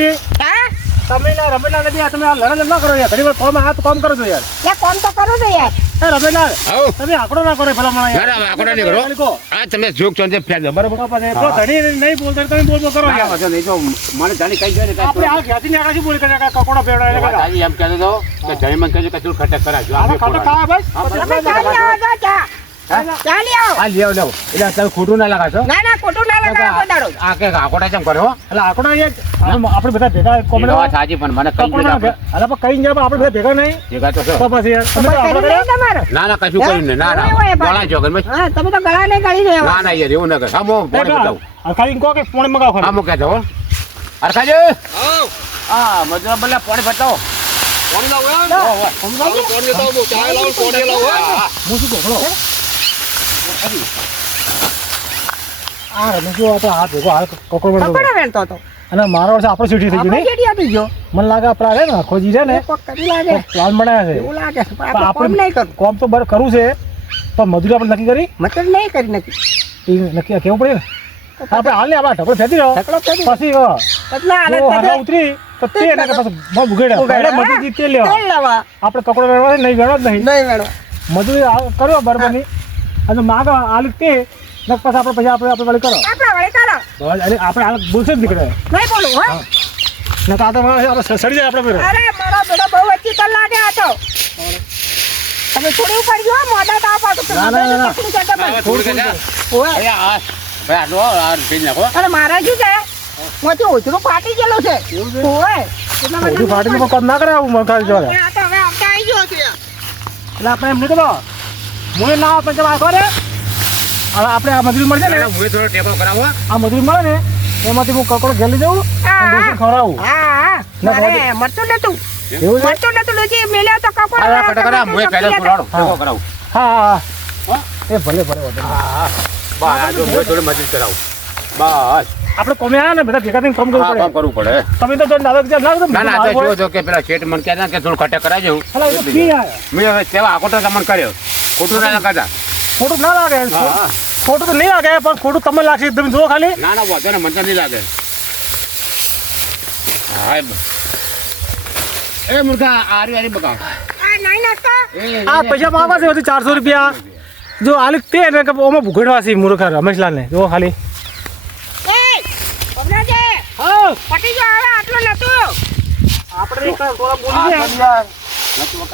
નથી હા તમે રમેલાલ નથી આ તમે આ લડત ના કરો યાર ઘણી વાર કોમ હાથ કામ કરો છો યાર લે કોમ તો કરું છું યાર એ રમેલાલ આવો તમે આકડો ના કરો ભલા મને ના આકોડા નહીં કરો આ તમે જોક ચોંજે ફેર દો બરાબર તો ઘડી નહીં બોલતા તમે બોલ કરો ના યાર વાંધો નહીં તો મને જાણી કઈ ગયો ને આપણે આ ઘાતી ને આગળ બોલી કરે કકોડો પેવડા એટલે વાત આવી એમ કહેતો તો કે જય મને કહેજો કે તું ખટક કરાજો આપણે ખાતા ખાવા બસ તમે ચાલી આવો તો ચા ચાલી આવો આ લેવ લેવ એટલે તમે ખોટું ના લગાડશો ના ના ખોટું ના લગાડો દાડો આ કે આકોડા કેમ કર્યો એટલે આકડો એક આપણે બધા ભેગા કોમેન્ટ વાત સાચી પણ મને કઈ ગયો અરે પણ કઈ જાય આપણે બધા ભેગા નહીં ભેગા તો છો તો પછી યાર તમે તો કરી આકડો નહીં તમારે ના ના કશું કર્યું નહીં ના ના ગળા જો ગમે હા તમે તો ગળા નહીં કાઢી દેવા ના ના યાર એવું ના કર હા હું પાણી બતાવું આ ખાલી કહો કે પાણી મગાવો હા હું કહેતો હો અરે ખાજો હા મજૂર બલ્લા પાણી બતાવો પાણી લાવો પાણી લાવો ચા લાવો પાણી લાવો હું શું કહું આ રમેશો આપણે હાથ ભેગો હાથ કોકડો પકડો વેણતો તો અને મારો વર્ષ આપણો સીટી થઈ ગયું આપણે નહીં જેડી હતી જો મને લાગે આપણા રે ને ખોજી છે ને કોક કરી લાગે પ્લાન બનાવ્યા છે એવું લાગે છે પણ પણ આપણે કોમ નહીં કરું કોમ તો બર કરવું છે પણ મજૂરી આપણે નક્કી કરી મતલબ નહીં કરી નથી એ નક્કી કેવું પડે ને આપણે હાલ ને આપણે ઢગલો ફેંકી રહ્યો ઢગલો ફેંકી પછી એટલે આને જો હાથમાં ઉતરી તો તે ને કે પછી બહુ ભૂગેડા એટલે મજૂરી તે લેવા તેલ લેવા આપણે કપડો વેણવા નહીં વેણવા જ નહીં નહીં વેણવા મજૂરી કર્યો બરાબરની અને માગ આલી તે ને પછી આપણે વળી કરો આપણે વળી કરો અરે આપણે હાલ બોલશે જ નીકળે નહીં બોલું હો ને તો આ તો આપણે સડી જાય આપણે ફેર અરે મારો બેટો બહુ વચ્ચી કલ લાગે આ તો તમે થોડી ઉપર ગયો મોઢા તાપ આવતો તો ના, ના, ના, ના. થોડું જતા પણ. થોડું કે ઓય. આ ભાઈ આટલો આ પી નાખો અને મારા શું છે મોથી ઓછરું ફાટી ગયેલું છે ઓય એટલા માટે ઓછી ફાટીને પણ કામ ના કરે આવું મકાન જોડે આ તો હવે આવતા આવી ગયો છે એટલે આપણે એમ નહીં કરો મુએ ના આવે પણ આ કરે હવે આપણે આ મજૂરી મળશે ને હું થોડો ટેબલ કરાવો આ મજૂરી મળે ને એમાંથી હું કકડો ઘેર લઈ જાઉં અને ડોસી ખવડાવું હા ના, મારે મરતું નતું એવું છે મરતું નતું લોજી મેલ્યા તો કપડ આ કટ કરા હું પહેલા પુરાડો ટેબલ કરાવું હા હા હા એ ભલે ભલે વાંધો નહીં. હા બસ જો હું થોડી મદદ કરાવું બસ આપણે કોમે આવ્યા ને બધા ભેગા થઈને કામ કરવું હા કામ પડે કરવું પડે તમે તો દાદા ના ના ના તો જો કે પેલા શેઠ મને કહેતા કે થોડું ખટક કરાવજો અલા એ તો ફી આયા મેં હવે તેવા આકોટો તમને કર્યો ખોટું ના કરતા ખોટું ના લાગે હા ખોટું તો નહીં લાગે પણ ખોટું તમે લાગશે તમે જુઓ ખાલી ના ના વાંધો ને મને તો નહીં લાગે હા એ મૂર્ખા આરી આરી બગાવ આ નહીં નાખતા આ પૈસા માગવા છે હજી 400 રૂપિયા જો હાલી તે ને કે ઓમાં ભૂગડવા છે મૂર્ખા રમેશલાલ ને જો ખાલી એ બબરાજે હા પટી ગયો હવે આટલું નતું આપણે એક ટોળા બોલી દે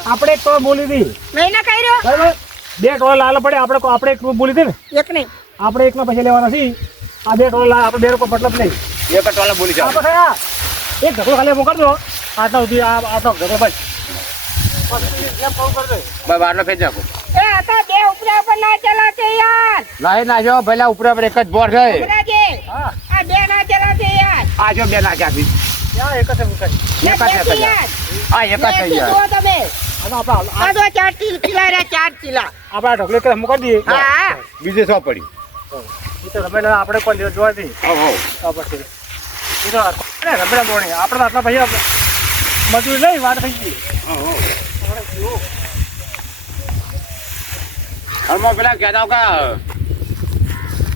આપણે એક ટોળા બોલી દી નહીં ના કર્યો બરાબર બે ટોળા લાલ પડે આપણે એક બોલી દે ને એક નહીં આપણે એકના પૈસા લેવાના છે આ બે ટોળા આપણે બે રૂપિયા મતલબ નહીં એક ટોલા બોલી જાવ આપણે ખરા એક ઢગલો ખાલી એમ કરી દો આટલા સુધી આ તો ઘરે બસ બસ આટલો ફેજ નાખો એ આતા બે ઉપરા ઉપર ના ચલાતે યાર નાહી નાખ્યો પહેલા ઉપર પર એક જ બોર છે બબરાજે હા આ બે ના ચલાતે યાર આ જો બે નાખ્યા હતી ત્યાં એક જ મુકાય એક જ છે યાર આ એક જ છે યાર જુઓ તમે આપણે આ તો 4 કિલા રે 4 કિલા આપણે આ ઢગલો એક મૂકી દઈએ હા બીજે સો પડી એ તો રમેલા આપણે કોઈ જોવા દઈએ હો હો તો પછી એ તો રમેલા દોણી આપણે તો આટલા પૈસા મજૂરી નહીં વાત થઈ ગઈ હો હમણાં પેલા કહેતા હો કે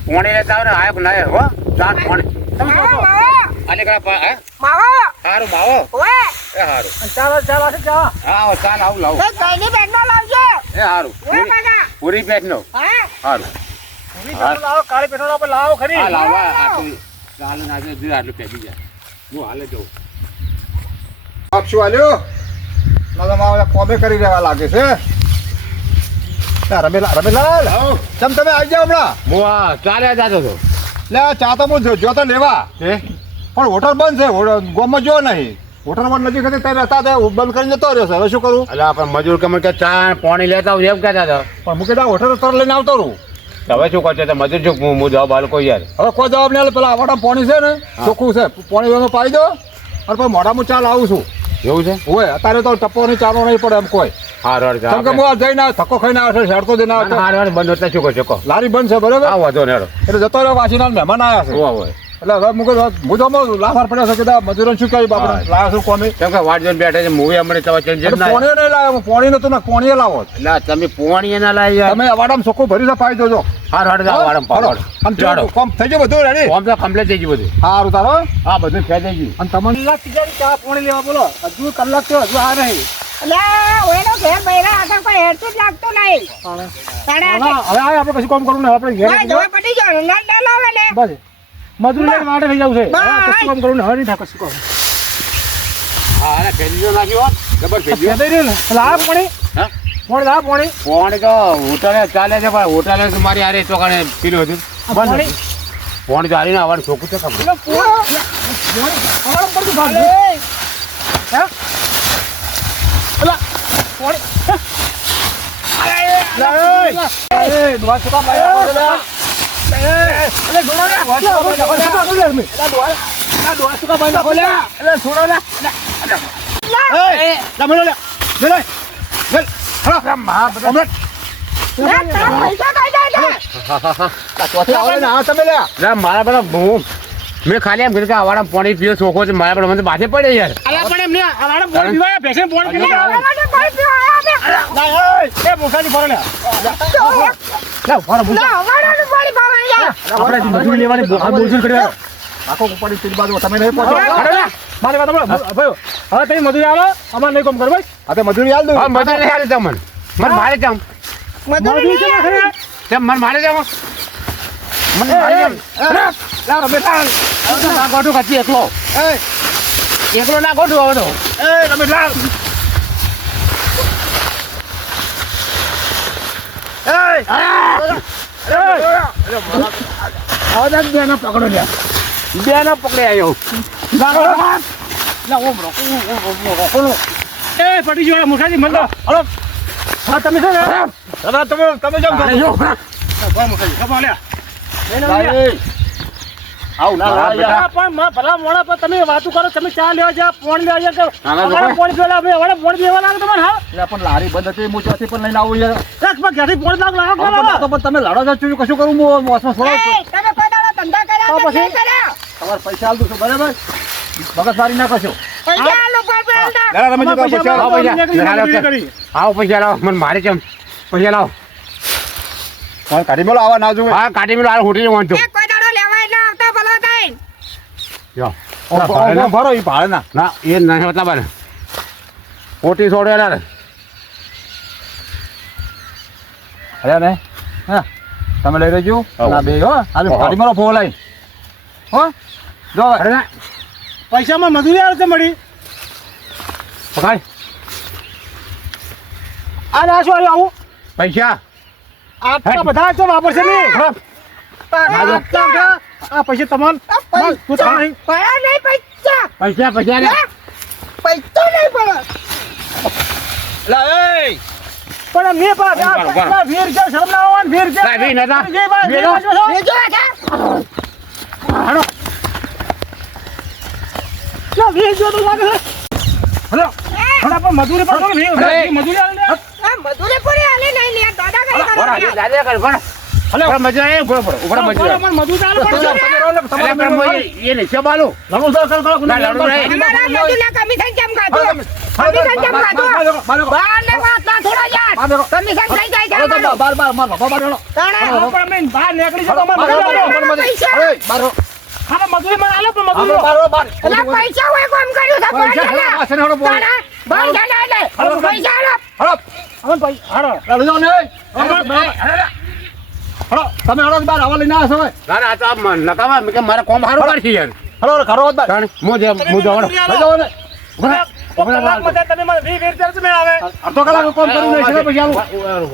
પાણી લેતા આવો ને આયો ના હો ચાર પાણી તમે કહો છો આલે કરા હે માવો હારું માવો ઓએ એ હારું ચાલ ચાલ આ ચા હા ચાલ આવું લાવું એ કઈની બેગ નો લાવજો એ હારું ઓએ કાકા પૂરી પેટ નો હા હારું લાવો કાળી પેટ્રોલ આપણે લાવો ખરી હા લાવવા આટલું ચાલે ના જો આટલું ફેંકી જાય હું હાલે જઉં આપશું આલ્યો ના મારા કોમે કરી રહેવા લાગે છે રમેલાલ હો ચમ તમે આવી જાઓ હમણાં હું આ ચાલે જાતો હતો લે આ ચા તો હું જોતો લેવા હે પણ હોટલ બંધ છે ગોમાં જો નહીં હોટલમાં નજીક હતી ત્યાં રહેતા હતા બંધ કરીને જતો રહ્યો છે હવે શું કરું એટલે આપણે મજૂર કમર કે ચા પાણી લેતા આવું એમ કહેતા હતા પણ હું કીધા હોટલ તર લઈને આવતો રહું હવે શું કરશે તો મજૂર જો હું જવાબ બાળકો યાર હવે કોઈ જવાબ નહીં આલે પેલા આવડા પાણી છે ને ચોખ્ખું છે પાણી એનો પાઈ દો અને પછી મોઢામાં ચા લાવું છું એવું છે હોય અત્યારે તો ટપ્પોની ચાલો નહીં પડે એમ કોઈ હાર હાર કેમ કે હું આ જઈને ધક્કો ખાઈને આવે છે હેડકો જઈને આવે છે. હાર હાર બંધ હોતા શું કરશો કહો લારી બંધ છે બરોબર આ વાંધો ને હેડો એટલે જતો રહ્યો વાંચીના મહેમાન આવ્યા છે હોવા હોય એટલે હવે હું તો લાફાર પડ્યો છે કે મજૂરોને શું કહ્યું બાપડે લાવ્યા છું કોમી કેમ કે વાટ જોઈને બેઠા છે મૂવી અમને તમારે ચેન્જ ના પોણી નહીં લાવ્યો પોણી નતું ને પોણી લાવો એટલે તમે પોણી ના લાવી યાર તમે અવાડામાં ચોખ્ખું ભરી છે પાઈ દો હા રોડ જાવ વાડમ હાલો. પાડો આમ ચાલો, કોમ થઈ ગયું બધું રેડી ફોર્મ તો કમ્પ્લીટ થઈ ગયું બધું સારું તારો હા બધું ફેર થઈ ગયું અને તમને કલાક તિજારી ચા પાણી લેવા બોલો હજુ કલાક તો હજુ આ નહીં એટલે ઓયનો ઘેર બૈરા આગળ કોઈ હેરતું જ લાગતું નહીં. તાણે હવે આપણે કશું કામ કરવું ને આપણે ઘેર ભાઈ ધોવા પડી ગયો નળ ના લાવે ને. બસ મજૂરી લઈને માટે થઈ જવું છે હવે બસ. કશું કામ કરવું ને હવે નહીં થાય કશું કામ હા અરે ફેરી નાખ્યો જબર ફેરી કહેતા રહ્યું ને એટલે આ પાણી હા પાણી આ પાણી પોણી તો હોટલે ચાલે છે પણ હોટલે તો મારી આરે તો કાણે પીલું હતું આ પાણી પોણી તો હારીને આવવાનું ચોખ્ખું છે ખબર એટલે પાણી હવાળા પર તો ભાગ હે એલા પાણી એ દુઆ સુકા ભાઈ અલે છોડો ને દુઆ સુકા ભાઈ નાખો લે અલે છોડો ને તમે લે લે હાલો મા બધા લે, તારા પૈસા કઈ જાય છે? ચોથી આવે ને હા તમે લે મારા બધા મેં ખાલી એમ કીધું કે આવાડા પાણી પીવો ચોખ્ખો છે મારા મને માથે પડે યાર અલા પણ એમને આવાડે બોલ પીવાય ભેંસે બોલ લે, પીવાય હવે મને કોઈ પીવા આવ્યા છે. એ મોસાની ફરો લે લે, હવાડાનું પાણી પાવાની છે. આપણે મજૂરી લેવાની આ બોલશું કર્યો આખો ઉપાડી તીર બાજુ તમે નહીં પહોંચો મારી વાત સાંભળો ભાઈ હવે તમે મજૂરી આવો અમારે નહીં કામ કરો ભાઈ આ તો મજૂરી આલ દઉં હા મજા નહીં આવે તમને મને મારે જામ મજૂરી મજૂરી નહીં છે આવે. ને તેમ મને મારે જામ મને મારે જામ લાવ બેટા ના ગોઠું કાચી એકલો ના ગોઠું હવે તો તમે લાવ બે ના પકડો લ્યા બે ના પકડે આવ્યો એ પટી ગયો મોસાજી મન તો હલો હા તમે છે ને તમે જેમ કરો મોસાજી ખબર લે આવ ના હા, બેટા. પણ ભલા મોડા પર તમે વાતો કરો તમે ચા લેવા જા પોણી લેવા જા ના, અમારે ના, પોણી પીવા અમે હવે પોણી પીવા લાગે તમારે હા એટલે પણ લારી બંધ હતી હું ચોથી પણ લઈને આવું યાર એક પણ ઘરેથી પોણી લાગે તો પણ તમે લડો છો છું કશું કરું હું મોસમાં છોડો એ, તમે કોઈ દાડો ધંધા કર્યા કે નહીં કર્યા? તમારે પૈસા આલ દઉં છું બરાબર મગજ મારી ના કરશો પૈસા આલો ભાઈ પહેલા. આવો પૈસા લાવો મને મારે કેમ પૈસા લાવો પણ કાઢી મેલો આવા ના જોવે હા કાઢી મેલો આ હોટી વાંચો એ કોઈ દાડો લેવા એટલે આવતા ભલો થઈને. ભરો એ ભાડે ના ના એ નહીં હોતા બને હોટી છોડે ના અરે ને હા તમે લઈ રહેજો ના બે હો આજે કાઢી મેલો ફોન લાઈ હો જો અરે ના પૈસામાં મજૂરી આવે છે મળી પકડ આ ના શું આવું પૈસા આ બધા તો વાપરશે નહીં આ પૈસા તમારે પૈસા. પોતા નહીં ભયા નહીં પૈસા. પૈસા પૈસા ને પૈસા નહીં પડે. પણ મેં ઉભા રહો, ઉભા રહો. વીર છે શરમ ના આવવાનું વીર છે ના, વીર નતા. જે ભાઈ, વીર વીર નતા. બાજુ છો? બીજું છે? હાલો. લો, વીર જો તો લાગે છે હાલો હાલો પણ મજૂરી પર કોણ વીર અરે. મજૂરી આલે લે આ મજૂરી પૂરી હાલી નહીં લે. દાદા કઈ કરો બરાબર, છો? દાદા કર બરાબર. હલો. બરાબર, મજા આવે ઉભો પડો ઉભો મજા આવે પણ મજૂરી આલે પણ મજૂરી અરે પણ મોય એ નહીં ચબાલો લગો સર કર કર ના, લડવું નહીં. અમારા મજૂરના કમિશન કેમ કાઢો? કમિશન કેમ કાઢો? બહારને વાત ના છોડો યાર. કમિશન થઈ જાય છે અમારું. તાણે પણ મેં બહાર નીકળી જતો અમારે મજૂરી આલો. હા મજૂરી મને આલે પણ મજૂરી એટલે પૈસા હોય કોમ કર્યું છે કોણ છે ને? તાણે બહાર જાય ને એટલે. પૈસા આલો. હવે ભાઈ હાલો તમે હળો બાર હવા લઈને આવ્યા છો હવે. ના ના આ તો આમ નકામા મેં કે મારે કોમ સારું કરશે યાર હળો ઘરો બાર તાણ હું જવાનો લઈ જાઓ ને તમે મને વીર વીર ચાલશે મેં આવે અડધો કલાક કામ કર્યું નહીં છે પછી આવું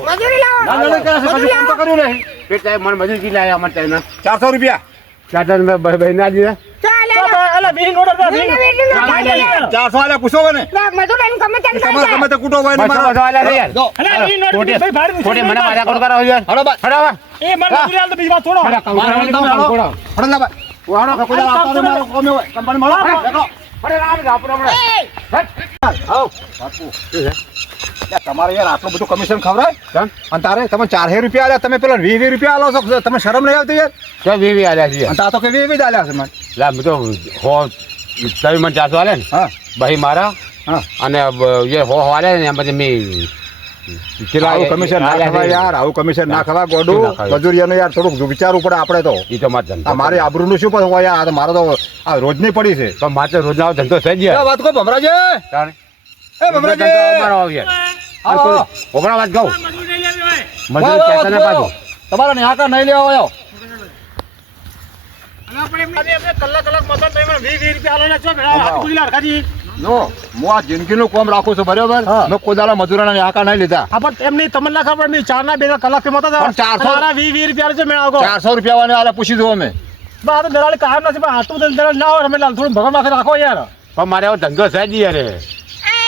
મજૂરી લાવો. ના લડે કરે છે પછી કામ તો કર્યું નહીં પેટ મને મજૂરી કી લાયા અમારે ત્યાં 400 રૂપિયા ચાદર મેં ભાઈ ના દીધા ચાલે લે. અલા વીર નોટ હતા વીર વીર ને વીર ને કાઢી લે. 400 આલ્યા પૂછો ને લે, મજૂરીનું કમિશન થઈ તમારે જાય. ગમે તે કૂટો હોય ને બસો મારા બસો આલ્યા છે યાર જો અલા વીર નોટ ખોટી ભાઈ ભાડું ખોટી મને મારા કોણ કરાવો યાર હળો બાર હડો એ મને મજૂરી આલે તો બીજી વાત છોડો હડો હળો ના બાર કોઈ દાડો આવતા મારો કોમે હોય કંપની મળો દેખો તમારે યાર આટલું બધું કમિશન ખવડાય અને તારે તમે 400 રૂપિયા આલ્યા તમે પેલા 20 રૂપિયા આલો છો તમે શરમ નહીં આવતી યાર ક્યાં વીવી આલ્યા છે અને તા તો કે 20 આલ્યા છે મને લા મેં તો હો તમે મને 400 આલે ને હા ભાઈ મારા હા અને હો આલે ને એમ પછી મેં આવું કમિશન ના ખવાય યાર, આવું કમિશન ના ખવાય ગોડું. મજૂરિયાનું યાર થોડુંક વિચારવું પડે આપણે તો. એ તો મારે ધંધો આ મારી આબરૂનું શું પણ હોય યાર, આ તો મારો તો આ રોજની પડી છે. પણ મારે રોજના ધંધો થઈ એ જાય વાત કહો ભમરાજી, તાણે એ ભમરાજી, મારો આવ યાર આવો. ઓગણા વાત કહું મજૂરી નહીં લેવી હોય. મજૂર કહેતા ના પાછું તમારા ન્યાકા નહીં લેવા આવ્યો. અને આપણે એમને કલાક મતલબ તમે મને 20 રૂપિયા આલો ને છો ભેળા હાથ પૂરી લાડકાજી. જો હું આ જિંદગીનું કામ રાખું છું બરાબર, મેં કોઈ દાડા મજૂરોના ન્યાકા નહીં લીધા. આ પણ એમ નહીં તમને ના ખબર નહીં 4 ના 2 કલાક થી મતો પણ 400 20 રૂપિયા છે મેં આગો 400 રૂપિયા વાળા આલે પૂછી દો અમે. બા તો દલાલી કામ નથી પણ આટલું દલાલ ના હોય અમે થોડું ભગવાન માથે રાખો યાર. પણ મારે આવો ધંધો થઈ જાય યાર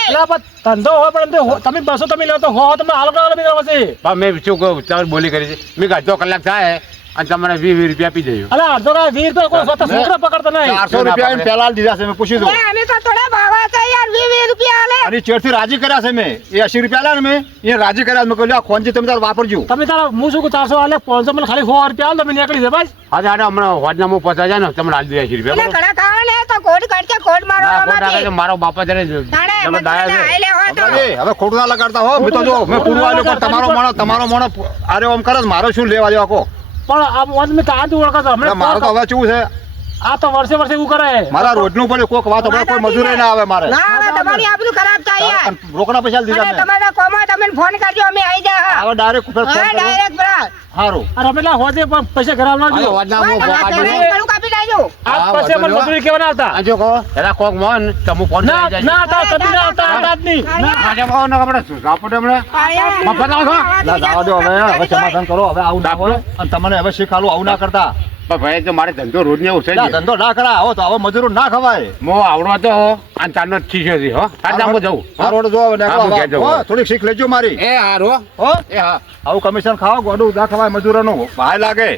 એટલે પણ ધંધો હોય પણ તમે બસો તમે લો તો હો તમે આલો ના આલો બીજા પછી. પણ મેં શું કહું તમે બોલી કરી છે મેં અડધો કલાક થાય અને તમને 20 રૂપિયા આપી દઈએ અલા અડધો કા 20 રૂપિયા કોઈ સ્વતઃ છોકરા પકડતા નહીં. 400 રૂપિયા એને પહેલા દીધા છે, મેં પૂછી દો. અમે તો થોડા ભાવા છે યાર 20 રૂપિયા આલે અને ચેડથી રાજી કર્યા છે મેં, એ 80 રૂપિયા આલ્યા ને મેં એ રાજી કર્યા. મેં કહ્યું આ ખોનજી તમે તાર વાપરજો. તમે તારા હું શું કહું 400 આલે 500 મને ખાલી 100 રૂપિયા આલો તમે નીકળી જાય બસ. હા તો હમણાં હોદના હું પહોંચા જાય ને તમને હાલ દઈએ 80 એટલે રૂપિયા કડા ખાવા ને તો કોડ કાઢ કે કોડ મારો ના ખોટા આમાંથી. કે મારો બાપા જયારે તાણે તમે દાયા છે આલે હોય તો ભમરાજી, હવે ખોટું ના લગાડતા હો. મેં તો જો મેં પૂરું આલ્યું પણ તમારો મોણો આરે ઓમ કરે છે, મારો શું લેવા દેવા કહો. પણ આ મોજ મેં કાંત ઓળખતો એટલે હમણાં મારો તો હવે શું છે, આ તો વર્ષે એવું કરે. મારા રોજનું પડે કોક વાત આપણે કોઈ મજૂરી ના આવે મારે. ના હવે તમારી આબરૂ ખરાબ થાય યાર. અને રોકડા પૈસા દીધા અને મેં. તમારા કોમમાં તમે ફોન કરજો અમે આવી જા. હવે ડાયરેક્ટ ફોન હા કરો. ડાયરેક્ટ બરા. સારું. આ રમેલા હોજે પણ પૈસા ઘર આવના હા, જો. હોદના હું તમારા પહોંચા પેમેન્ટ દઈએ. ઘણું કાપી નાખજો. આજ હા, પછી વાંધો મને મજૂરી કેવા ના આવતા. આ જો કહો એના કોક મોન તો હું ફોન ના ના આવતા કદી ના આવતા આવતા જ નહીં. આજે કહો ને આપણે શું સાપોટ હમણાં મફત આવો છો? ના જવા દો હવે, હવે સમાધાન કરો. હવે આવું ના બોલો અને તમને હવે શીખાડું આવું ના કરતા. પણ ભાઈ તો મારે ધંધો રોજ ને એવું થઈ ના, જાય ધંધો ના કરા આવો તો હવે મજૂરો ના ખવાય. મો આવડો તો અને તારનો જ શીખ્યો છે હો તાર હું જવું આ રોડ જો હવે હા, નીકળો. હું ઘેર જઉં. હો, થોડીક શીખ લેજો મારી. એ હારો હો એ હા આવું કમિશન ખાઓ ગોડું ના ખવાય મજૂરોનું ભાઈ લાગે.